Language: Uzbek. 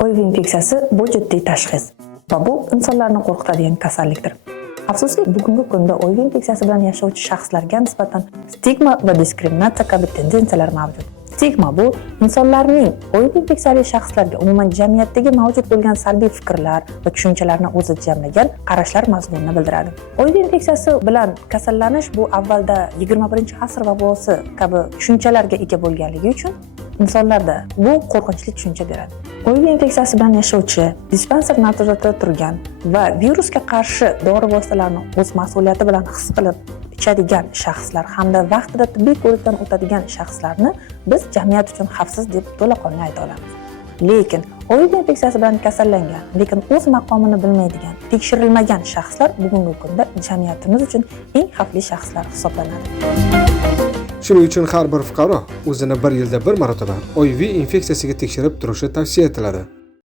HIV infeksiyasi bu jiddiy tashxis va bu insonlarni qo'rqitadigan kasallikdir. Afsuski, bugungi kunda HIV infeksiyasi bilan yashovchi shaxslarga nisbatan stigma va diskriminatsiya kabi tendensiyalar mavjud. Stigma bu insonlarning HIV infeksiyali shaxslarga umuman jamiyatdagi mavjud bo'lgan salbiy fikrlar va tushunchalarni o'zi jamlagan qarashlar mazmunini bildiradi. HIV infeksiyasi bilan kasallanish bu avvalda 21-asr vabosi kabi tushunchalarga ega bo'lganligi uchun insonlarda bu qo'rqinchli tushuncha beradi. HIV infeksiyasi bilan yashovchi, dispanser nazoratida turgan va virusga qarshi dori vositalarini o'z mas'uliyati bilan his qilib ichadigan shaxslar hamda vaqtida tibbiy ko'rikdan o'tadigan shaxslarni biz jamiyat uchun xavfsiz deb to'laqonli ayta olamiz. Lekin HIV infeksiyasi bilan kasallangan, lekin o'z maqomini bilmaydigan, tekshirilmagan shaxslar bugungi kunda jamiyatimiz uchun eng xavfli shaxslar hisoblanadi. Shuning uchun har bir fuqaro o'zini bir yilda bir marotaba HIV infeksiyasiga tekshirib turishi tavsiya etiladi.